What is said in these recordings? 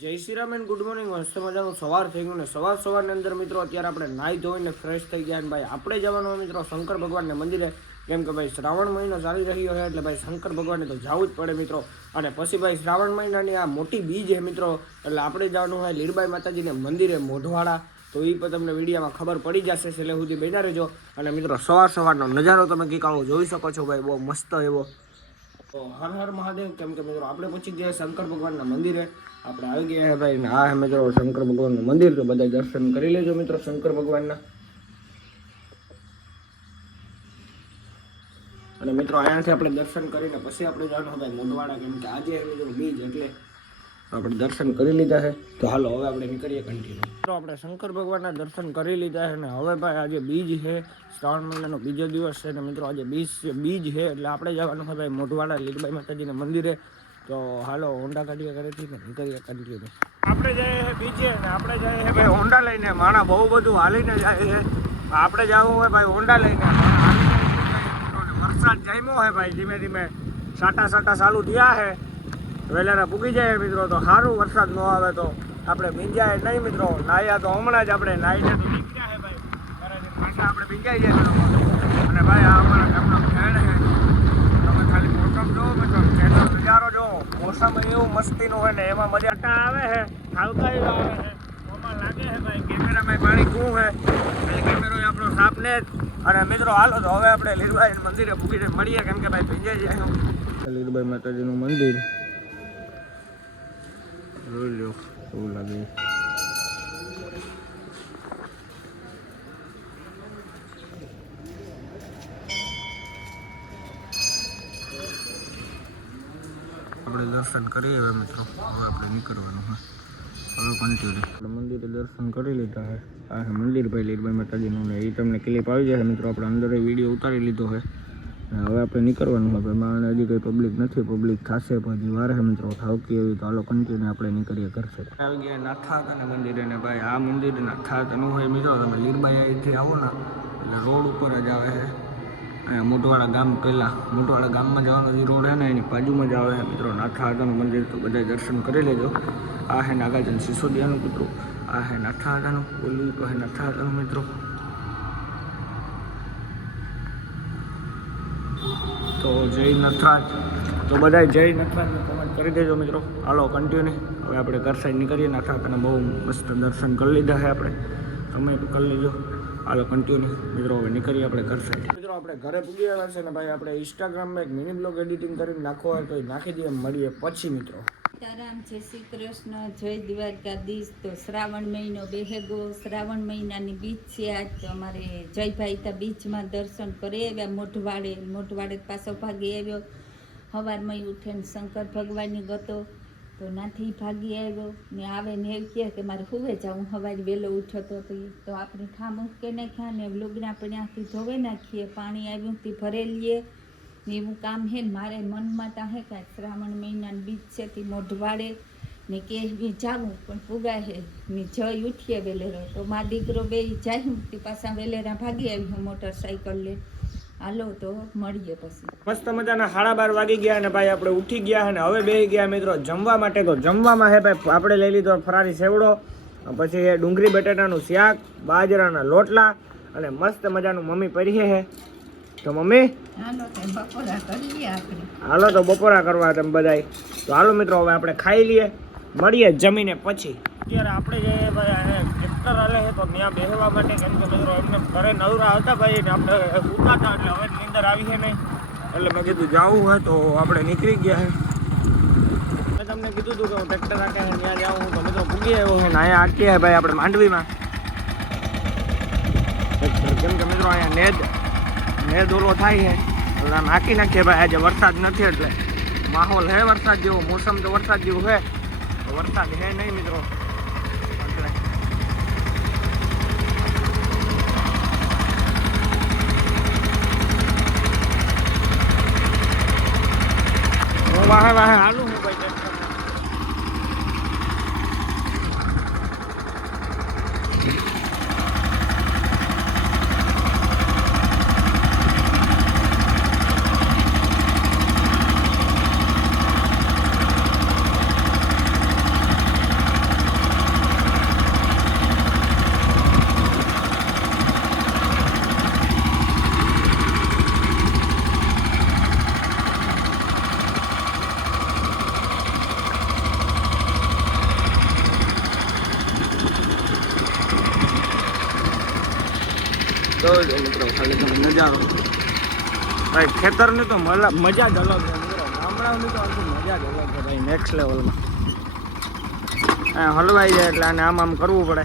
જય Shri Ram and good morning. મસ્ત મજાનું સવાર થઈ ગયું ને સવારની અંદર મિત્રો અત્યારે આપણે નાહી ધોઈને ફ્રેશ થઈ ગયા. અને ભાઈ આપણે જવાનું હોય મિત્રો શંકર ભગવાનને મંદિરે, કેમ કે ભાઈ શ્રાવણ મહિનો ચાલી રહ્યો છે એટલે ભાઈ શંકર ભગવાનને તો જવું જ પડે મિત્રો. અને પછી ભાઈ શ્રાવણ મહિનાની આ મોટી બીજ છે મિત્રો, એટલે આપણે જવાનું હોય લીરબાઈ માતાજીને મંદિરે મોઢવાડા. તો એ પણ તમને વિડીયોમાં ખબર પડી જશે, છેલ્લે સુધી બન્યા રહેજો. અને મિત્રો સવારનો નજારો તમે કંઈક આવો જોઈ શકો છો ભાઈ, બહુ મસ્ત એવો. તો હર હર મહાદેવ. કેમ કે મિત્રો આપણે પહોંચી ગયા શંકર ભગવાનના મંદિરે. આપણે આવી ગયા હે ભાઈ, આ હે મિત્રો શંકર ભગવાનનું મંદિર. તો બધા દર્શન કરી લેજો મિત્રો શંકર ભગવાનના. અને મિત્રો અહીંયાથી આપણે દર્શન કરીને પછી આપણે જવાનું ભાઈ મોઢવાડા, કેમ કે આજે મિત્રો બીજ એટલે આપણે દર્શન કરી લીધા છે. તો હાલો હવે આપણે નીકળીએ કન્ટિન્યુ. તો આપણે શંકર ભગવાનના દર્શન કરી લીધા છે ને હવે ભાઈ આજે બીજ છે, શ્રાવણ મહિનાનો બીજો દિવસ છે ને મિત્રો આજે બીજ છે એટલે આપણે જવાનું છે ભાઈ મોઢવાડા લીરબાઈ માતાજીના મંદિરે. તો હાલો હોન્ડા ગાડીએ કરેથી ને નીકળીએ કન્ટિન્યુ. આપણે જઈએ છે બીજે ને આપણે જઈએ છે ભાઈ હોન્ડા લઈને. માણા બહુ બધું હાલીને જાય છે, આપણે જવું હોય ભાઈ હોન્ડા લઈને. વરસાદ જામ્યો હોય ભાઈ, ધીમે ધીમે સાટા ચાલુ થયા છે. વહેલાના પૂગી જાય મિત્રો તો સારું, વરસાદ ન આવે તો આપણે ભીંજાય નહીં મિત્રો. નાહ્યા તો હમણાં જ આપણે નાહીને તો નીકળ્યા છે ભાઈ, પાછા આપણે ભીંજાઈ જાય. અને ભાઈ આ અમારા ગામનો ફ્રેન્ડ છે, તમે ખાલી મોસમ જોવો મિત્રો, ખેતર નજારો જોવો. મોસમ એવું મસ્તીનું હોય ને એમાં મજા આવે છે, હાલકાઈ આવે છે. મોમાં લાગે છે ભાઈ કેમેરામાં પાણી શું છે એટલે કેમેરો આપણો સાફ ને જ. અને મિત્રો હાલો તો હવે આપણે લીરબાઈ મંદિરે પૂગી મળીએ, કેમ કે ભાઈ ભીંજાઈ જાય. લીરબાઈ માતાજીનું મંદિર જોઈ લો એવું લાગે. આપણે દર્શન કરીએ હવે મિત્રો, હવે આપણે નીકળવાનું છે. હવે કન્ટિન્યુ આપણે મંદિરે દર્શન કરી લીધા છે. આ છે મંદિર ભાઈ લીરબાઈ માતાજીનું ને એ તમને ક્લિપ આવી જાય મિત્રો. આપણે અંદર વિડીયો ઉતારી લીધો છે. હવે આપણે નીકળવાનું હોય ભાઈ, મારે હજી કંઈ પબ્લિક નથી, પબ્લિક થશે પછી વાર છે મિત્રો. થાવકી એવી તો હાલો કન્ટિન્યુ આપણે નીકળીએ કરશે. આવી ગયા નાથાતાના મંદિરે ને ભાઈ આ મંદિર નાથાતાનું હોય મિત્રો. તમે લીરબાઈ અહીંથી આવો ને એટલે રોડ ઉપર જ આવે છે. અહીંયા મોટવાડા ગામ, પહેલાં મોટવાડા ગામમાં જવાનો જે રોડ છે ને એની બાજુમાં જ આવે છે મિત્રો નાથાતાનું મંદિર. તો બધા દર્શન કરી લેજો. આ છે નાગાર્જુન સિસોદિયાનું કૂતરું, આ છે નાથાતાનું, ઓલું તો છે નાથાતાનું મિત્રો. તો જય નથરાજ, તો બધા જય નથરાજને કોમેન્ટ કરી દેજો મિત્રો. હાલો કન્ટિન્યુ હવે આપણે ઘર સાઈડ નીકળીએ. નાથાતાના બહુ મસ્ત દર્શન કરી લીધા છે આપણે, તમે કરી લેજો. હાલો કન્ટિન્યુ મિત્રો હવે નીકળીએ આપણે ઘર સાઈડ. મિત્રો આપણે ઘરે પૂગી આવ્યા છે ને ભાઈ આપણે ઇન્સ્ટાગ્રામમાં એક મિની બ્લોગ એડિટિંગ કરીને નાખવો હોય તો એ નાખી દઈએ, મળીએ પછી મિત્રો. સીતારામ, જય શ્રી કૃષ્ણ, જય દ્વારકાધીશ. તો શ્રાવણ મહિનો બેહેગો, શ્રાવણ મહિનાની બીજ છે આજ. તો અમારે જયભાઈ તા બીજમાં દર્શન કરી આવ્યા મોઢવાડે પાછો ભાગી આવ્યો. સવારમાં ઉઠીને શંકર ભગવાનની ગતો તો નાથી ભાગી આવ્યો ને આવે ને એવું કહે કે મારે હુવે જાઉં, સવારે વહેલો ઉઠ્યો તો આપણે ઠા મૂકે નાખ્યા ને લુગડા પડ્યાથી ધોવે નાખીએ, પાણી આવ્યું તે ભરેલીએ ને એવું કામ હે ને મારે મનમાં તા હે કાંઈ શ્રાવણ મહિનાની બીજ છે તે મોઢવાડે ને કે જાવું પણ પુગાય હે ને જઈ ઉઠીએ વેલેરો. તો મારો દીકરો બે જાય તે પાછા વેલેરા ભાગી આવી મોટરસાઇકલ લે. હાલો તો મળીએ પછી. મસ્ત મજાના 12:30 વાગી ગયા અને ભાઈ આપણે ઉઠી ગયા અને હવે બેસી ગયા મિત્રો જમવા માટે. તો જમવામાં હે ભાઈ આપણે લઈ લીધો ફરારી સેવડો, પછી એ ડુંગળી બટેટાનું શાક, બાજરાના લોટલા અને મસ્ત મજાનું મમ્મી પરીએ છે. તો મમ્મી હાલો તો બપોરા કરવા તમે બધાય. તો હાલો મિત્રો હવે આપણે ખાઈ લઈએ, મળીએ જમીને પછી. અત્યારે આપણે જઈએ ભાઈ ટ્રેક્ટર હાલે છે તો ત્યાં બેસવા માટે, કેમ કે મિત્રો એમને ઘરે નવરા હતા ભાઈ ને આપણે ઉતારતા એટલે હવે નીંદર આવી છે નહીં એટલે મેં કીધું જવું હોય તો આપણે નીકળી ગયા છે. મેં તમને કીધું હતું કે હું ટ્રેક્ટર રાખે ત્યાં જાઉં તો મિત્રો પૂગી આવ્યો છે ને અહીંયા આટલી છે ભાઈ આપણે માંડવીમાં ટ્રેક્ટર. કેમ કે મિત્રો અહીંયા નેદ ઓલો થાય છે એટલે આમ હાંકી નાખીએ ભાઈ. આજે વરસાદ નથી એટલે માહોલ હે વરસાદ જેવો, મોસમ તો વરસાદ જેવું છે, વરસાદ હે નહીં મિત્રો. હું વાહે હાલું હું ભાઈ ટ્રેક્ટર. જોઈ લો મિત્રો ખાલી તમે નજારો ભાઈ ખેતરની તો મજા જ અલગ છે મિત્રો ગામડાઓની તો આખી મજા જ અલગ છે ભાઈ નેક્સ્ટ લેવલમાં હલવાઈ જાય એટલે આને આમ કરવું પડે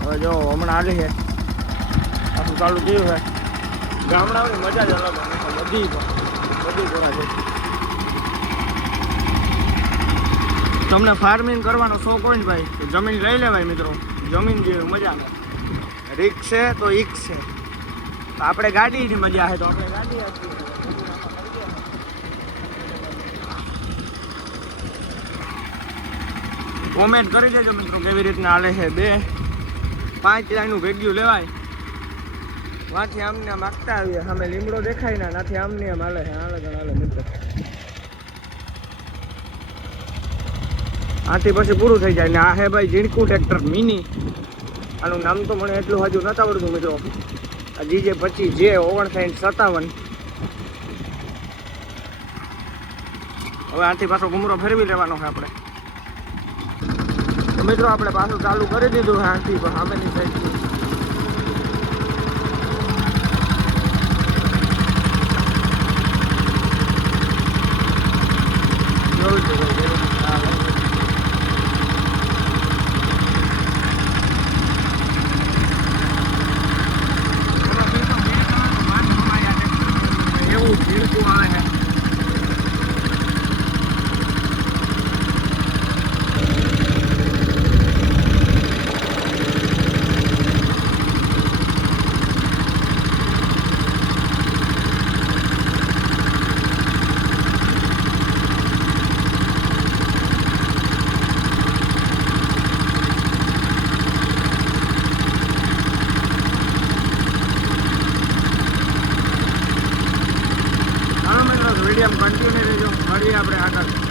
હવે જો હમણાં આવી છે પાછું ચાલુ થયું છે ગામડાઓની મજા જ અલગ છે બધી પૂરા છે તમને ફાર્મિંગ કરવાનો શોખ હોય ને ભાઈ તો જમીન લઈ લેવાય મિત્રો જમીન જેવી મજા આવે રીક છે તો ઈક છે તો આપણે ગાડીની મજા છે તો આપણે ગાડી કોમેન્ટ કરી દેજો મિત્રો કેવી રીતના હાલે છે 2-5 લાઈનું ભેગ્યું લેવાય વાંથી આમને આમ આગતા આવીએ સામે લીમડો દેખાય ને નાથી આમને આમ હાલે છે હાલે મિત્રો આથી પછી પૂરું થઈ જાય ને આ હે ભાઈ ઝીણકું ટ્રેક્ટર મિની આનું નામ તો મને એટલું હજુ નતા આવડતું મિત્રો આ GJ 25 J 5957 હવે આથી પાછો ઘુમરો ફેરવી લેવાનો છે આપણે તો મિત્રો આપણે પાછું ચાલુ કરી દીધું છે આથી સામેની સાઈડથી કન્ટિન્યુ રહેજો મળીએ આપણે આગળ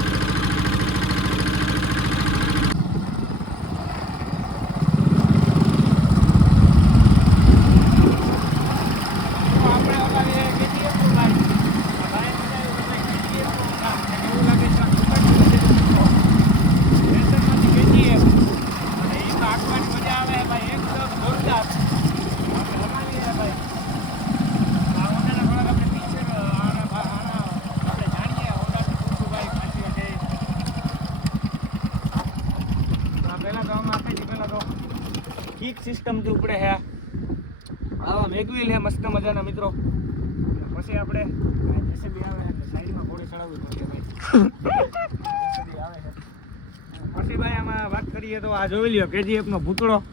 કિક સિસ્ટમથી ઉપડે છે આવા વેગવીલ છે મસ્ત મજાના મિત્રો પછી આપણે જેસીબી આવે એટલે સાઈડમાં ઘોડી ચડાવવી પડશે ભાઈ જેસીબી આવે છે પછી ભાઈ આમાં વાત કરીએ તો આ જોઈ લ્યો KGF નો ભૂતળો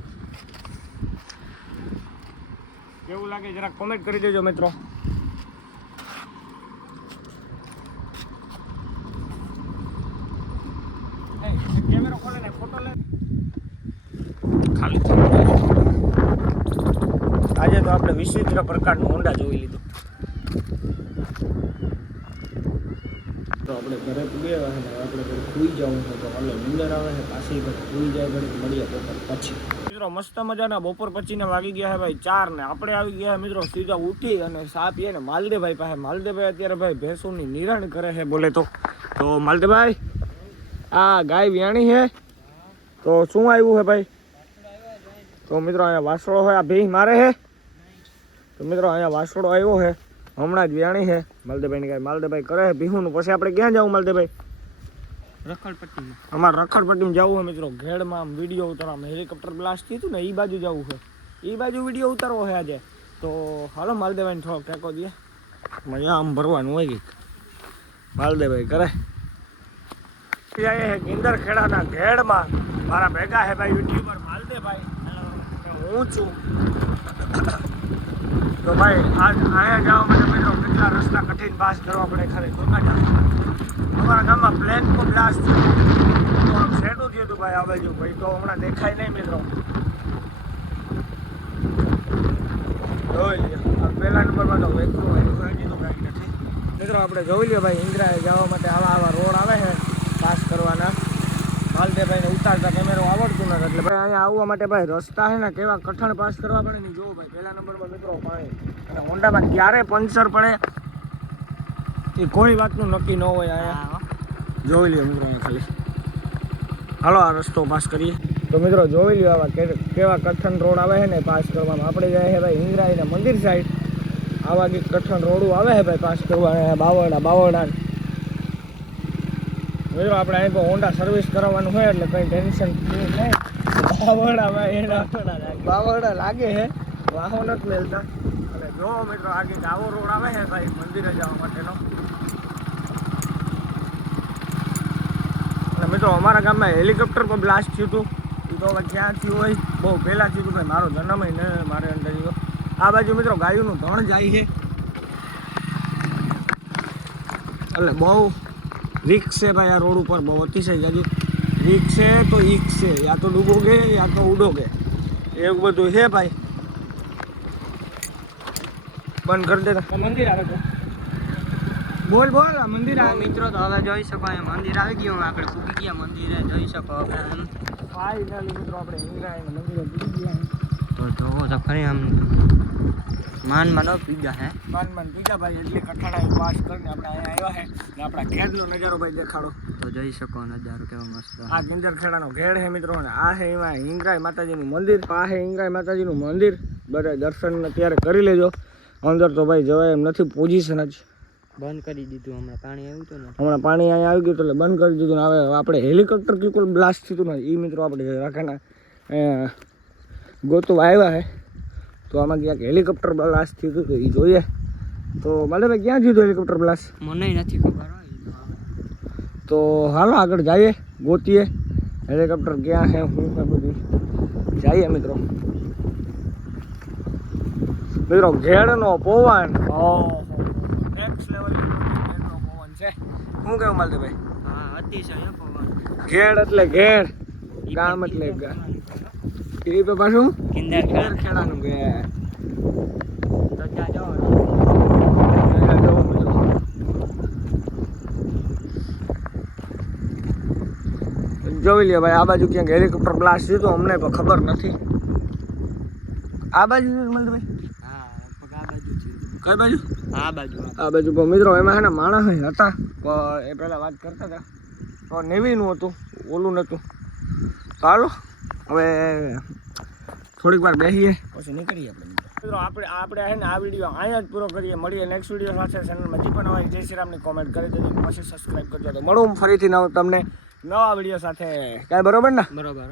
કેવું લાગે જરા કોમેન્ટ કરી દેજો મિત્રો કેમેરો ખોલે ને ફોટો લે ખાલી આજે તો આપણે વિચિત્ર પ્રકારનું હોન્ડા જોઈ લીધું તો આપણે ઘરે પૂગ્યા ને આપણે ઘરે સૂઈ જવું છે તો હાલો નીંદર આવે છે પાછી સૂઈ જાય ઘડી મળીએ બપોર પછી મિત્રો મસ્ત મજાના બપોર પછીને વાગી ગયા છે ભાઈ 4 ને આપણે આવી ગયા મિત્રો સીધા ઉઠી અને સા પીએ ને માલદેભાઈ પાસે માલદેભાઈ અત્યારે ભાઈ ભેંસોની નિરાણ કરે છે બોલે તો માલદેભાઈ આ ગાય વ્યાણી છે તો શું આવ્યું છે ભાઈ તો મિત્રો અહીંયા વાસળો હોય આ ભેંસ મારે છે તો મિત્રો અહીંયા વાસળો આવ્યો છે હમણાં જ વ્યાણી છે માલદેભાઈની ગાય માલદેભાઈ કરે છે ભીહુંનું પછી આપણે ક્યાં જવું માલદેભાઈ રખડપટ્ટીમાં અમારે રખડપટ્ટીમાં જવું છે મિત્રો ઘેડમાં આમ વિડીયો ઉતારવા હેલિકોપ્ટર બ્લાસ્ટ થયું હતું ને એ બાજુ જવું છે એ બાજુ વિડીયો ઉતારવો છે આજે તો હાલો માલદેભાઈને થોડોક ટેકો દે અહીંયા આમ ભરવાનું હોય કંઈક માલદેભાઈ કરે ગિંદર ખેડાના ઘેડમાં મારા ભેગા છે ભાઈ યુટ્યુબર માલદેભાઈ હું છું તો ભાઈ અહીંયા જવા માટે મિત્રો કેટલા રસ્તા કઠિન પાસ કરવા પડે ખાલી અમારા ગામમાં પ્લેન તો બ્લાસ્ટ થયું સેટું થયું હતું ભાઈ આ બાજુ ભાઈ તો હમણાં દેખાય નહીં મિત્રો જોઈ લે પહેલા નંબરમાં તો વેચવું કાંઈ નથી મિત્રો આપણે જોઈ લઈએ ભાઈ ઇન્દ્રાએ જવા માટે આવા રોડ આવે છે પાસ કરવાના માલદેભાઈને ઉતારતા કેમેરો આવડતું નથી એટલે ભાઈ અહીંયા આવવા માટે ભાઈ રસ્તા છે ને કેવા કઠણ પાસ કરવા પડે ને જોવો ભાઈ પહેલા નંબરમાં મિત્રો પાણી અને હોન્ડામાં ક્યારે પંચર પડે એ કોઈ વાતનું નક્કી ન હોય અહીંયા જોઈ લઈએ મિત્રો અહીંયા ખાલી હાલો આ રસ્તો પાસ કરીએ તો મિત્રો જોઈ લ્યો આવા કેવા કઠણ રોડ આવે છે ને પાસ કરવામાં. આપણે જાય છે ભાઈ હિંગરાઈના મંદિર સાઈડ. આવા કંઈક કઠણ રોડું આવે છે ભાઈ પાસ કરવા. બાવળા મિત્રો આપણે અહીં પણ હોન્ડા સર્વિસ કરાવવાનું હોય એટલે કંઈ ટેન્શન નહીં. બાવળા લાગે છે, વાહો નથી મેળતા. અને જો મિત્રો આગે આવો રોડ આવે છે ભાઈ મંદિરે જવા માટેનો. અને મિત્રો અમારા ગામમાં હેલિકોપ્ટર પર બ્લાસ્ટ થયું હતું. એ તો હવે ક્યાં થયું હોય, બહુ પહેલાં થયું હતું ભાઈ. મારો જન્મ ને મારે અંદર ગયો. આ બાજુ મિત્રો ગાયોનું ધણ જાય છે એટલે બહુ રિક્સ છે ભાઈ આ રોડ ઉપર. બહુ અતિશય જાજુ રિક્સ છે તો ઈક્સ છે, યા તો ડૂબોગે યા તો ઉડોગે, એવું બધું છે ભાઈ. બંધ કરી દેતા મંદિર આવે તો બોલ આ મંદિર આવે મિત્રો. તો હવે જોઈ શકો અહીંયા મંદિર આવી ગયું. આપણે પૂગી ગયા મંદિરે, જોઈ શકો આપણે. ફાઇનલી મિત્રો આપણે હિંગરાઈના મંદિરે પૂગી ગયા. તો જોવો તો ખરી આમ માન પીગા હે માન પીગા ભાઈ. એટલી કઠણાઈ પાસ કરીને આપણે અહીંયા આવ્યા છે ને આપણા ઘેરનો નજારો ભાઈ દેખાડો. તો જોઈ શકો નજારો કેવો મસ્ત. આ કિંજરખેડાનો ઘેડ છે મિત્રો. ને આ છે એમાં હિંગરાઈ માતાજીનું મંદિર. આ છે હિંગરાઈ માતાજીનું મંદિર. બધા દર્શન અત્યારે કરી લેજો. અંદર તો ભાઈ જવાય એમ નથી, પોઝિશન જ બંધ કરી દીધું. હમણાં પાણી આવ્યું હતું ને, હમણાં પાણી અહીંયા આવી ગયું એટલે બંધ કરી દીધું. ને હવે આપણે હેલિકોપ્ટર કીકુલ બ્લાસ્ટ થયું ને એ મિત્રો આપણે રાખવાના ગોતવા આવ્યા છે. તો આમાં ક્યાંક હેલિકોપ્ટર બ્લાસ્ટ થયું હતું તો એ જોઈએ. તો મારે ભાઈ ક્યાં થયું હતું હેલિકોપ્ટર બ્લાસ્ટ મને નથી ખબર. તો હાલો આગળ જઈએ, ગોતીએ હેલિકોપ્ટર ક્યાં છે શું છે બધું. જઈએ મિત્રો. મિત્રો ઘેડનો પવન નેક્સ્ટ લેવલ ઘેડનો પવન છે. શું કેવું માલદેભાઈ? હા, અતિશય પવન. ઘેડ એટલે ઘેડ, ગામ એટલે એ પાછું કિંજરખેડાનું ઘેડ. જોઈ લે ભાઈ. આ બાજુ ક્યાંક હેલિકોપ્ટર બ્લાસ્ટ થયું તો અમને પણ ખબર નથી. આ બાજુ ભાઈ કઈ બાજુ? આ બાજુ પણ મિત્રો એમાં છે ને માણસ હતા એ પહેલાં વાત કરતા હતા તો નેવીનું હતું, ઓલું નહોતું. તો હાલો હવે થોડીક વાર બેસીએ પછી નીકળીએ આપણે. મિત્રો આપણે છે ને આ વિડીયો અહીંયા જ પૂરો કરીએ. મળીએ નેક્સ્ટ વિડીયો સાથે. ચેનલમાં હજી પણ હોય જય શ્રી રામની કોમેન્ટ કરી દેજો, પછી સબસ્ક્રાઈબ કરજો. તો મળું ફરીથી તમને નવા વિડીયો સાથે. કાંઈ બરોબર ને? બરોબર.